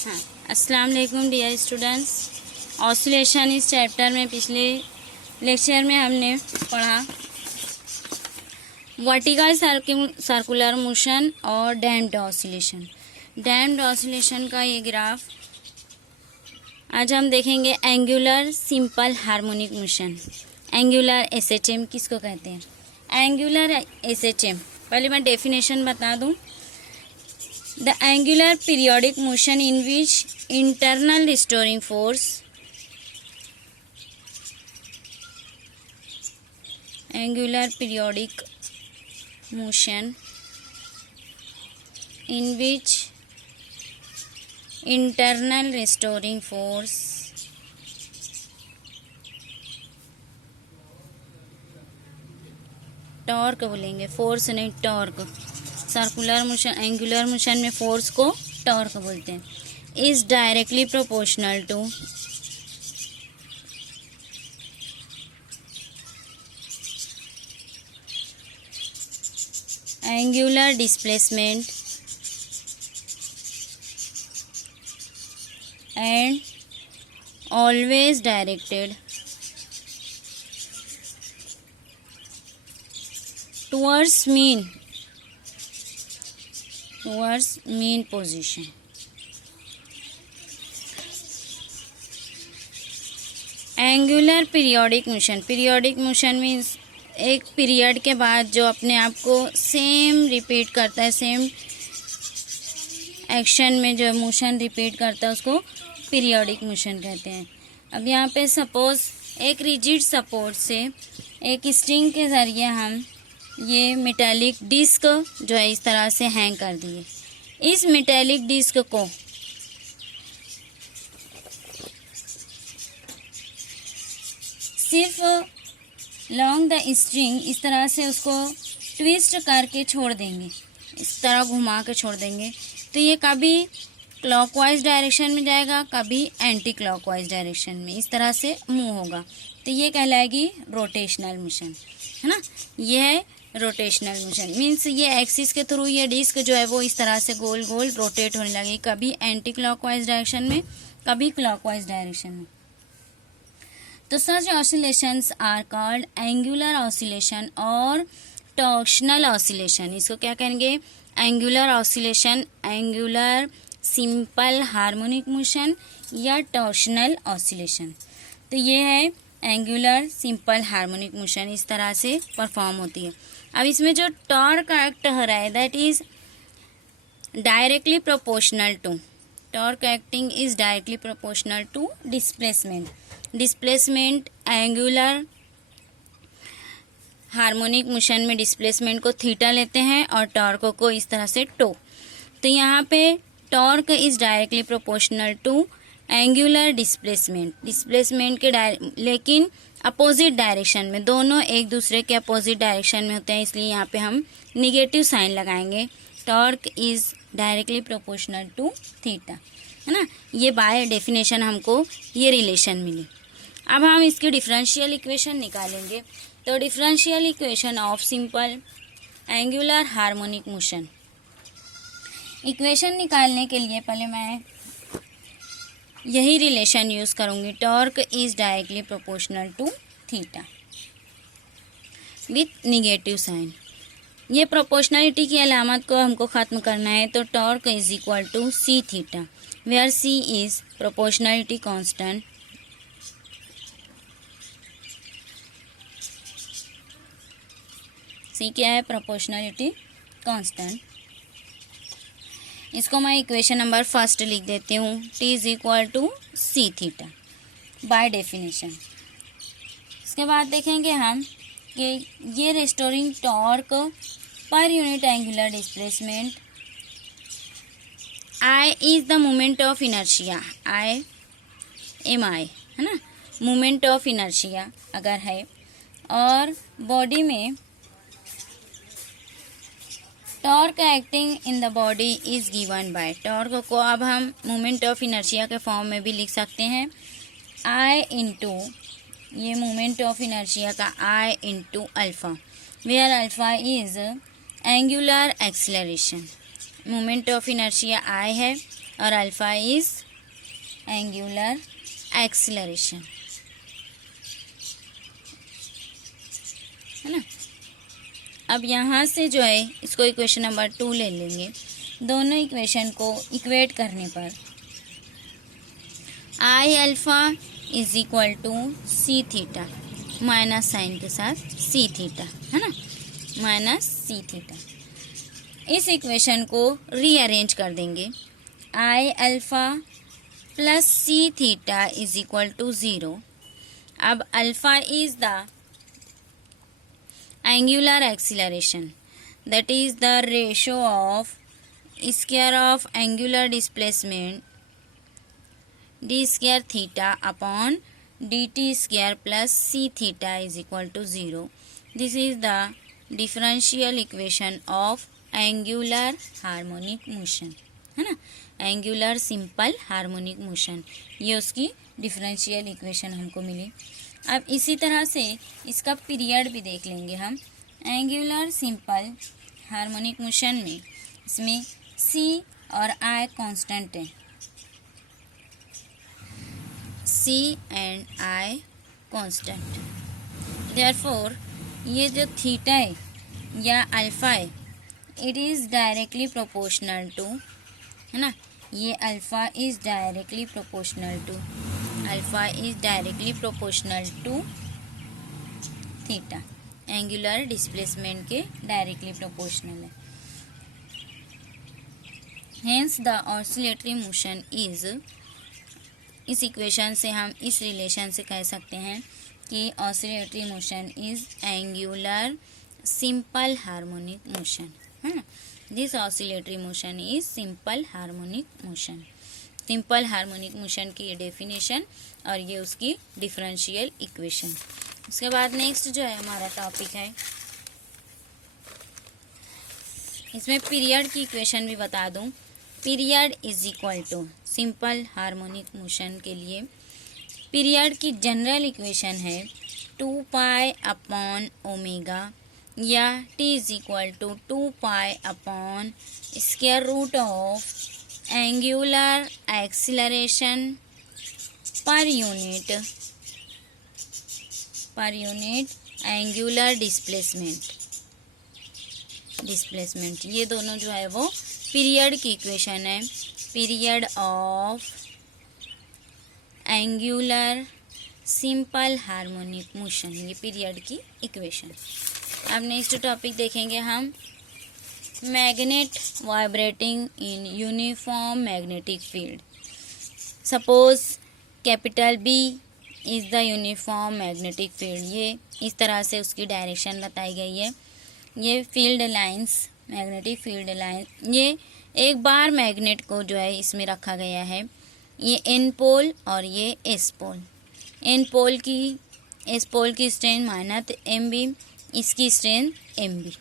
हाँ, अस्सलाम वालेकुम डियर स्टूडेंट्स। ऑसिलेशन इस चैप्टर में पिछले लेक्चर में हमने पढ़ा वर्टिकल सर्कुलर मोशन और डैम्प्ड ऑसिलेशन। डैम्प्ड ऑसिलेशन का ये ग्राफ आज हम देखेंगे। Angular simple harmonic motion, angular SHM किसको कहते हैं? एंगुलर एसएचएम, पहले मैं डेफिनेशन बता दूं। The angular periodic motion in which internal restoring force angular periodic motion in which internal restoring force torque बोलेंगे, फोर्स नहीं torque. Circular motion, angular motion में फोर्स को टॉर्क बोलते हैं। Is directly proportional to angular displacement and always directed towards mean position। Angular periodic motion, periodic motion means एक period के बाद जो अपने आप को सेम रिपीट करता है, सेम एक्शन में जो मोशन रिपीट करता है उसको पीरियोडिक मोशन कहते हैं। अब यहाँ पे सपोज एक रिजिड सपोर्ट से एक स्ट्रिंग के ज़रिए हम ये मेटेलिक डिस्क जो है इस तरह से हैंग कर दिए। इस मेटेलिक डिस्क को सिर्फ लॉन्ग द स्ट्रिंग इस तरह से उसको ट्विस्ट करके छोड़ देंगे, इस तरह घुमा के छोड़ देंगे, तो ये कभी क्लॉकवाइज डायरेक्शन में जाएगा, कभी एंटी क्लॉकवाइज डायरेक्शन में, इस तरह से मूव होगा। तो ये कहलाएगी रोटेशनल मोशन, है ना। ये है रोटेशनल मोशन, मीन्स ये एक्सिस के थ्रू ये डिस्क जो है वो इस तरह से गोल गोल रोटेट होने लगेगी, कभी एंटी क्लॉकवाइज डायरेक्शन में, कभी क्लॉकवाइज डायरेक्शन में। तो such oscillations are called angular oscillation और टॉर्शनल ऑसिलेशन। इसको क्या कहेंगे? Angular oscillation, angular simple harmonic motion या टॉर्शनल ऑसिलेशन। तो ये है एंगुलर सिंपल हार्मोनिक मोशन, इस तरह से परफॉर्म होती है। अब इसमें जो टॉर्क एक्ट हो रहा है that is directly proportional to, torque acting is directly proportional to displacement. Displacement angular harmonic motion में डिस्प्लेसमेंट को थीटा लेते हैं और टॉर्क को इस तरह से टो। तो यहाँ पे torque is directly proportional to angular displacement, displacement के लेकिन अपोजिट डायरेक्शन में, दोनों एक दूसरे के अपोजिट डायरेक्शन में होते हैं, इसलिए यहाँ पे हम निगेटिव साइन लगाएंगे। Torque is directly proportional to theta, है ना। ये बाय डेफिनेशन हमको ये रिलेशन मिली। अब हम इसकी डिफरेंशियल इक्वेशन निकालेंगे। तो differential equation of simple angular harmonic motion, equation निकालने के लिए पहले मैं यही रिलेशन यूज करूंगी। Torque is directly proportional to theta with negative sign. ये प्रोपोर्शनलिटी की अलामत को हमको ख़त्म करना है, तो torque is equal to C theta, where C is proportionality constant C क्या है? Proportionality constant. इसको मैं इक्वेशन नंबर फर्स्ट लिख देती हूँ, T is equal to C theta by definition. इसके बाद देखेंगे हम कि ये restoring torque per unit angular displacement, I is the moment of inertia, I M I, है ना, मोमेंट ऑफ इनर्शिया अगर है, और बॉडी में torque acting in the body is given by, torque को अब हम मोमेंट ऑफ इनर्शिया के फॉर्म में भी लिख सकते हैं, आई इंटू ये मोमेंट ऑफ इनर्शिया का I into alpha, where alpha is angular acceleration. Moment of inertia I है और अल्फा इज एंगुलर एक्सीलरेशन, है ना। अब यहाँ से जो है इसको इक्वेशन नंबर 2 ले लेंगे। दोनों इक्वेशन को इक्वेट करने पर I alpha is equal to C theta, minus sign के साथ सी थीटा, है ना, माइनस सी थीटा। इस इक्वेशन को रीअरेंज कर देंगे। I alpha plus C theta is equal to 0। अब alpha is the angular acceleration, that is the ratio of square of angular displacement d square theta upon dt square plus c theta is equal to 0. This is the differential equation of angular harmonic motion, है ना, angular simple harmonic motion। ये उसकी differential equation हमको मिली। अब इसी तरह से इसका पीरियड भी देख लेंगे हम। एंगुलर सिंपल हार्मोनिक मोशन में इसमें सी और आई कांस्टेंट है, C and I constant. Therefore ये जो थीटा है या अल्फा है, it is directly proportional to, है ना, ये alpha is directly proportional to, alpha is directly proportional to theta, angular displacement के डायरेक्टली प्रोपोर्शनल है। Hence the oscillatory motion is, इस इक्वेशन से हम इस रिलेशन से कह सकते हैं कि oscillatory motion is angular simple harmonic motion, है ना। This oscillatory motion is simple harmonic motion. Simple harmonic motion की ये डेफिनेशन और ये उसकी डिफरेंशियल इक्वेशन। उसके बाद नेक्स्ट जो है हमारा टॉपिक है, इसमें पीरियड की इक्वेशन भी बता दूं। Period is equal to, simple harmonic motion के लिए पीरियड की जनरल इक्वेशन है 2 पाई अपॉन ओमेगा, या t is equal to 2 pi upon square root of angular acceleration पर यूनिट एंगुलर डिस्प्लेसमेंट। ये दोनों जो है वो पीरियड की इक्वेशन है। Period of angular simple harmonic motion, ये पीरियड की इक्वेशन। अब नेक्स्ट टॉपिक देखेंगे हम, magnet vibrating in uniform magnetic field. Suppose capital B is the uniform magnetic field. ये इस तरह से उसकी डायरेक्शन बताई गई है। ये field lines, magnetic field line, ये एक बार मैग्नेट को जो है इसमें रखा गया है। ये N पोल और ये S पोल। S पोल की स्ट्रेंथ माइनस MB, इसकी स्ट्रेंथ MB,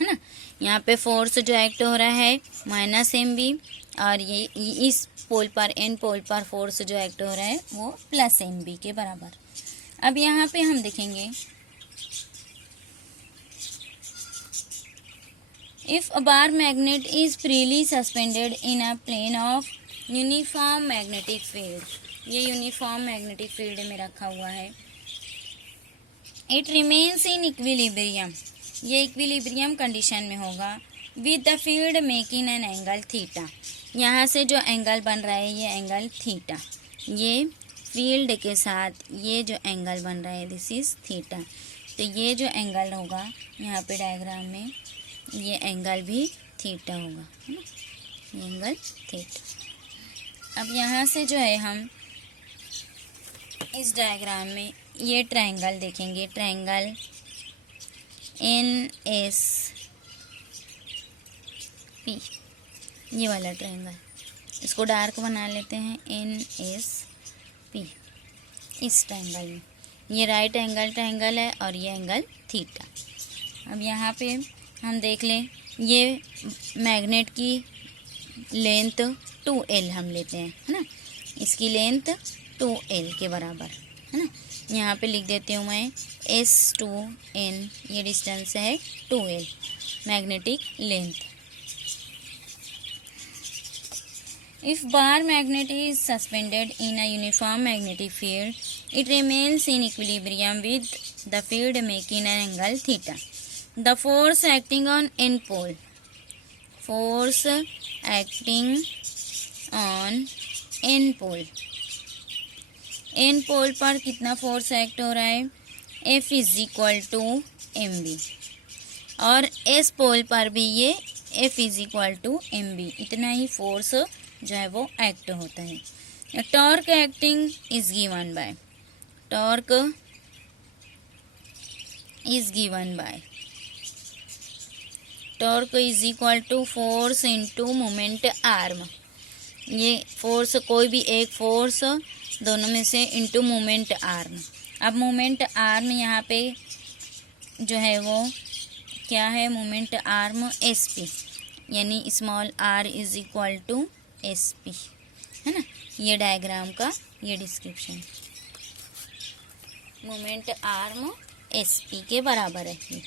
है ना। यहाँ पे फोर्स जो एक्ट हो रहा है माइनस MB, और ये इस पोल पर, N पोल पर फोर्स जो एक्ट हो रहा है वो प्लस MB के बराबर। अब यहाँ पे हम देखेंगे, if a bar magnet is freely suspended in a plane of uniform magnetic field, ये यूनिफॉर्म मैग्नेटिक फील्ड में रखा हुआ है। इट रिमेन्स इन इक्विलिब्रियम, ये इक्विलिब्रियम कंडीशन में होगा with the field making an angle theta. यहाँ से जो एंगल बन रहा है ये एंगल थीटा, ये फील्ड के साथ ये जो एंगल बन रहा है दिस इज थीटा। तो ये जो एंगल होगा यहाँ पे डायग्राम में, ये एंगल भी थीटा होगा, है ना, ये एंगल थीटा। अब यहाँ से जो है हम इस डायग्राम में ये ट्रायंगल देखेंगे, ट्रायंगल NSP, ये वाला ट्रायंगल, इसको डार्क बना लेते हैं, NSP। इस ट्रायंगल में ये राइट एंगल ट्रायंगल है और ये एंगल थीटा। अब यहाँ पे हम देख लें, ये मैग्नेट की लेंथ 2L हम लेते हैं, है ना, इसकी लेंथ 2L के बराबर, है ना। यहाँ पे लिख देती हूँ मैं S2N, ये डिस्टेंस है 2L magnetic length. If bar magnet is suspended in a uniform magnetic field, it remains in equilibrium with the field making an angle theta. The force acting on N pole. Force acting on N pole. N pole पर कितना force act हो रहा है? F is equal to M B. और S pole पर भी ये F is equal to M B. इतना ही फोर्स जो है वो एक्ट होता है. Torque acting is given by. Torque is given by. Torque is equal to force into moment arm. ये फोर्स कोई भी एक फोर्स दोनों में से इनटू मोमेंट आर्म. अब मोमेंट आर्म यहाँ पे जो है वो क्या है? मोमेंट आर्म एस पी, यानी small R is equal to S P, है ना. ये डायग्राम का ये description. Moment arm S P के बराबर है ये.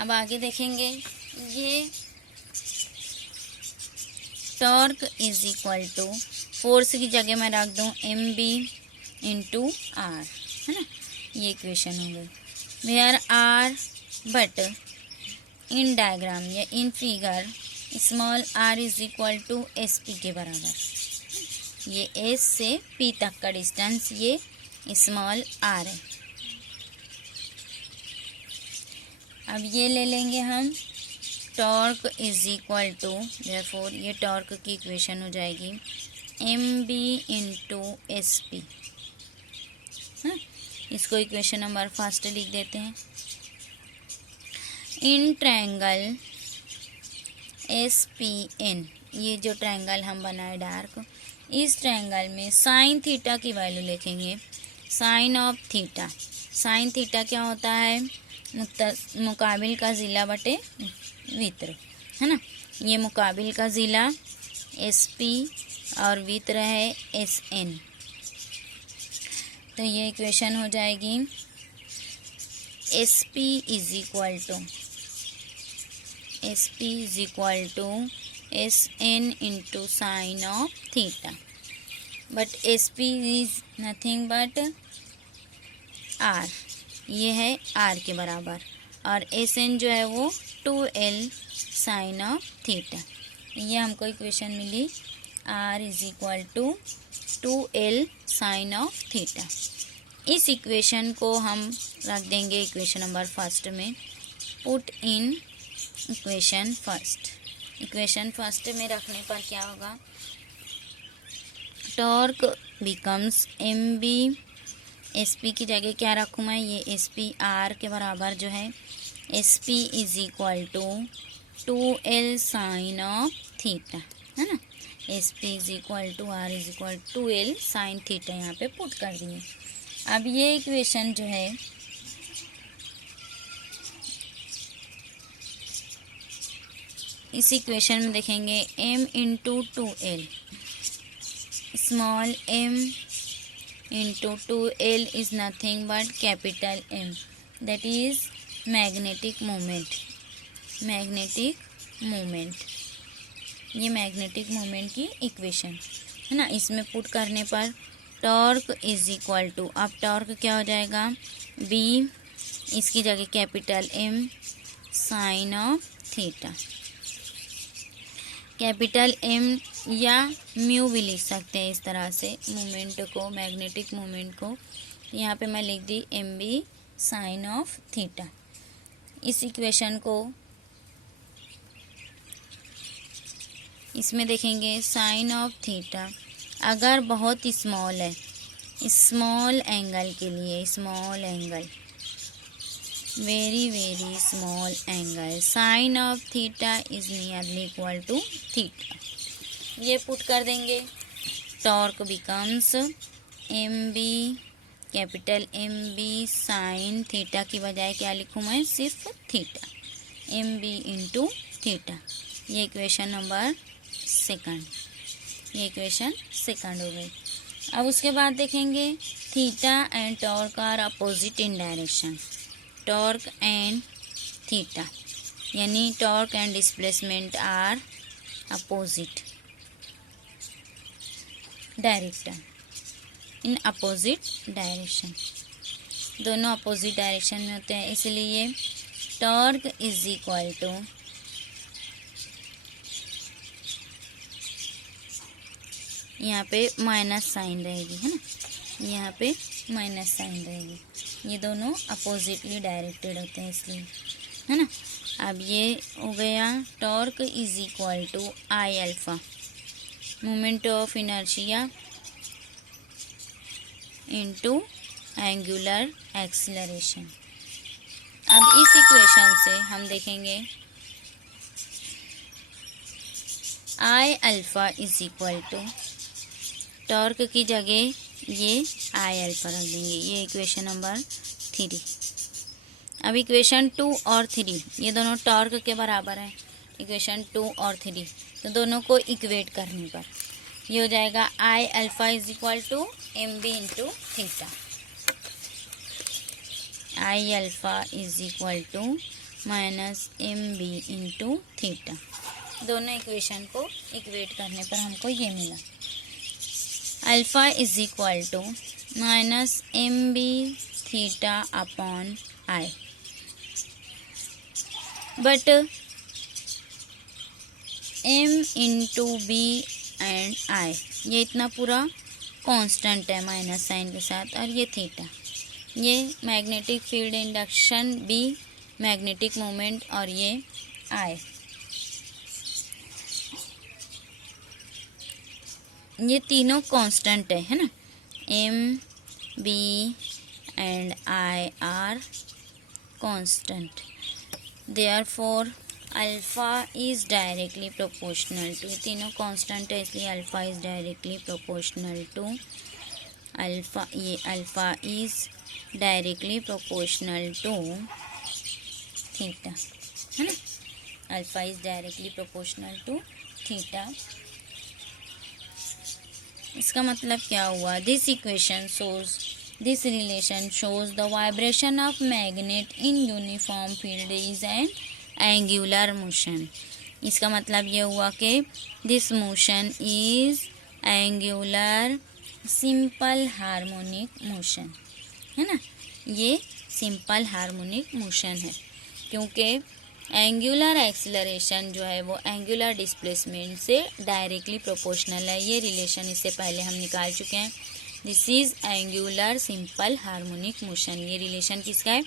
अब आगे देखेंगे. ये torque is equal to force की जगह मैं रख दूँ एम बी इंटू आर, है ना. ये इक्वेशन हो गई. Where R but in diagram या in figure small R is equal to S P के बराबर. ये एस से पी तक का डिस्टेंस ये स्मॉल आर है. अब ये ले लेंगे हम. Torque is equal to, therefore ये टॉर्क की इक्वेशन हो जाएगी M B into S P. इसको इक्वेशन नंबर फर्स्ट लिख देते हैं. In triangle S P N, ये जो ट्रायंगल हम बनाए डार्क, इस ट्रायंगल में साइन थीटा की वैल्यू लिखेंगे. Sine of theta. Sine theta क्या होता है? मुकाबिल का ज़िला बटे वित्र, है ना. ये मुकाबिल का ज़िला एस पी और वित्र है एस एन. तो ये इक्वेशन हो जाएगी S P is equal to S N into sine of theta. But S P is nothing but R. ये है आर के बराबर. और एस एन जो है वो 2L साइन ऑफ थीटा. ये हमको इक्वेशन मिली R is equal to 2L sine of theta. इस इक्वेशन को हम रख देंगे इक्वेशन नंबर फर्स्ट में. Put in equation first. Equation first में रखने पर क्या होगा? Torque becomes M B. S P की जगह क्या रखूँ मैं? ये एस पी आर के बराबर जो है S P is equal to 2L sine of theta, है ना. S P is equal to R is equal 2L sine theta यहाँ पे पुट कर दिए. अब ये इक्वेशन जो है इस इक्वेशन में देखेंगे m into 2L. Small m into 2L is nothing but capital M, that is magnetic moment. ये मैग्नेटिक मोमेंट की इक्वेशन है ना. इसमें पुट करने पर टॉर्क इज इक्वल टू, अब टॉर्क क्या हो जाएगा? B, इसकी जगह capital M sine of theta. Capital M या म्यू भी लिख सकते हैं इस तरह से मोमेंट को, मैग्नेटिक मोमेंट को. यहाँ पे मैं लिख दी M B sine of theta. इस इक्वेशन को इसमें देखेंगे साइन ऑफ थीटा अगर बहुत स्मॉल है, स्मॉल एंगल के लिए, small angle, very very small angle, sine of theta is nearly equal to theta. ये पुट कर देंगे. Torque becomes M B, capital M B sine theta की बजाय क्या लिखूँ मैं? सिर्फ theta. M B into theta. ये इक्वेशन नंबर सेकंड. ये इक्वेशन सेकंड हो गई. अब उसके बाद देखेंगे theta and torque are opposite in direction. Torque and theta यानी torque and displacement are opposite direction, in opposite direction, दोनों अपोजिट डायरेक्शन में होते हैं, इसलिए टॉर्क इज इक्वल टू यहाँ पे माइनस साइन रहेगी, है ना, यहाँ पे माइनस साइन रहेगी, ये दोनों अपोजिटली डायरेक्टेड होते हैं इसलिए, है ना। अब ये हो गया torque is equal to I alpha, moment of inertia into angular acceleration. अब इस इक्वेशन से हम देखेंगे I alpha is equal to, torque की जगह ये आई अल्फा रख देंगे, ये इक्वेशन नंबर 3। अब इक्वेशन 2 और 3 ये दोनों टॉर्क के बराबर हैं, इक्वेशन 2 और 3, तो दोनों को इक्वेट करने पर ये हो जाएगा I alpha is equal to M B into theta, I alpha is equal to minus M B into theta. दोनों इक्वेशन को इक्वेट करने पर हमको ये मिला, alpha is equal to minus M B theta upon I, but M into B and I ये इतना पूरा कांस्टेंट है माइनस साइन के साथ, और ये थीटा, ये magnetic field induction B, magnetic moment, और ये आई, ये तीनों कांस्टेंट है ना, M B and I are constant, therefore alpha is directly proportional to, तीनों कांस्टेंट है इसलिए alpha is directly proportional to alpha, ये alpha is directly proportional to theta, है ना, alpha is directly proportional to theta. इसका मतलब क्या हुआ, this equation shows, this relation shows the vibration of magnet in uniform field is an angular motion. इसका मतलब ये हुआ कि this motion is angular simple harmonic motion, है ना, ये सिंपल हार्मोनिक मोशन है, क्योंकि एंगुलर एक्सीलरेशन जो है वो एंगुलर डिस्प्लेसमेंट से डायरेक्टली प्रोपोर्शनल है, ये रिलेशन इससे पहले हम निकाल चुके हैं। This is angular simple harmonic motion, ये रिलेशन किसका है,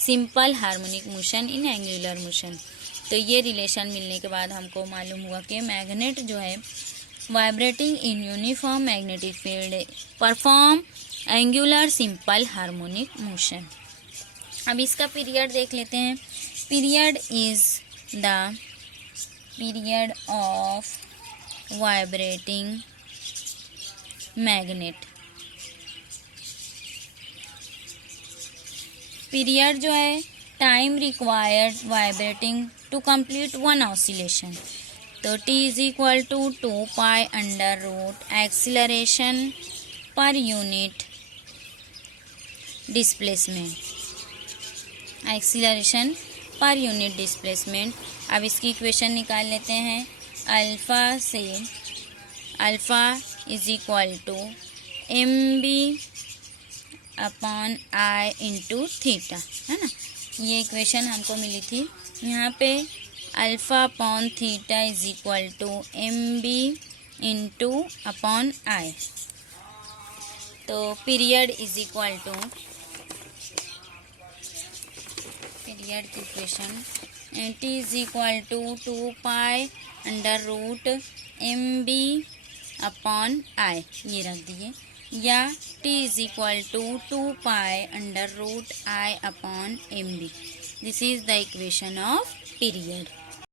simple harmonic motion in angular motion. तो ये रिलेशन मिलने के बाद हमको मालूम हुआ कि मैग्नेट जो है vibrating in uniform magnetic field perform angular simple harmonic motion. अब इसका पीरियड देख लेते हैं, period is the period of vibrating magnet, period जो है time required vibrating to complete one oscillation, तो t is equal to 2 pi under root acceleration पर unit displacement, acceleration पर यूनिट डिस्प्लेसमेंट। अब इसकी इक्वेशन निकाल लेते हैं, अल्फ़ा से alpha is equal to M B upon I into theta, है ना, ये इक्वेशन हमको मिली थी। यहाँ पे alpha upon theta is equal to M B into upon I, तो period is equal to, period की equation T is equal to 2 pi under root M B upon I, ये रख दिए, या t is equal to 2 pi under root I upon M B, this is the equation of period.